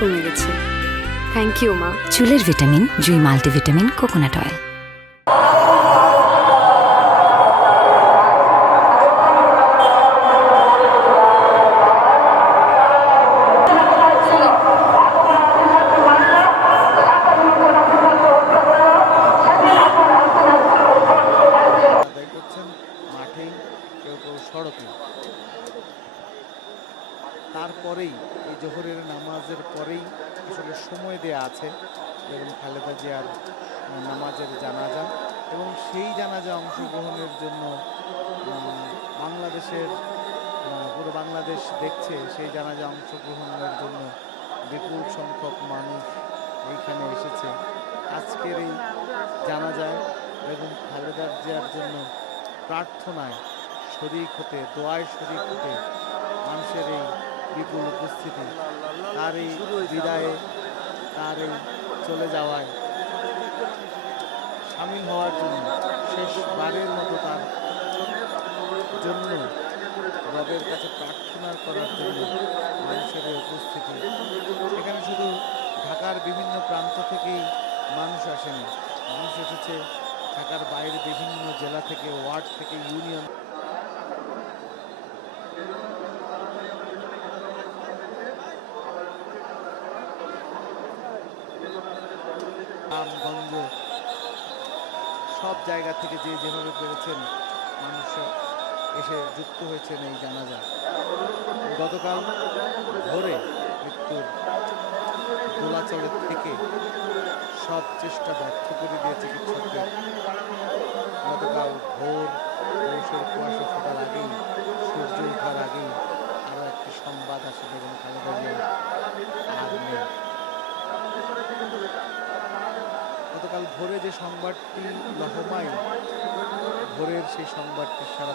কমে গেছে। Thank you মা। চুলের ভিটামিন জুই মাল্টিভিটামিন কোকোনাট অয়েল। আদায় করছেন মাঠেই, কেউ কেউ সড়কে। তারপরেই এই জোহরের নামাজের পরেই আসলে সময় দেয়া আছে এবং খালেদা জিয়ার নামাজের জানাজা, এবং সেই জানাজা অংশগ্রহণের জন্য বাংলাদেশের পুরো বাংলাদেশ দেখছে সেই জানাজা অংশগ্রহণের জন্য বিপুল সংখ্যক মানুষ এইখানে এসেছে আজকের এই জানাজায় এবং খালেদা জিয়ার জন্য প্রার্থনায় শরীক হতে, দোয়ায় শরীক হতে মানুষের এই বিপুল উপস্থিতি, তার এই বিদায়ে, তার এই চলে যাওয়ায় সামিল হওয়ার জন্য, শেষবারের মতো তার জন্য রবের কাছে প্রার্থনা করার জন্য মানুষের এই উপস্থিতি। এখানে শুধু ঢাকার বিভিন্ন প্রান্ত থেকেই মানুষ আসেনি, মানুষ এসেছে ঢাকার বাইরে বিভিন্ন জেলা থেকে, ওয়ার্ড থেকে, ইউনিয়ন। গ্রামগঞ্জ সব জায়গা থেকে যে যেভাবে পেরেছেন মানুষ এসে যুক্ত হয়েছেন এই জানাজা। গতকাল ভোরে মৃত্যুর দোলাচলের থেকে সব চেষ্টা ব্যর্থ করে দিয়ে চিকিৎসকদের গতকাল ভোর পৌষের কুয়াশা ফোটার আগেই, সূর্য ওঠার আগেই আরও একটি সংবাদ আসে বেগম খালেদা জিয়া আর নেই। গতকাল ভোরে যে সংবাদটি লহমায়, ভোরের সেই সংবাদটি সারা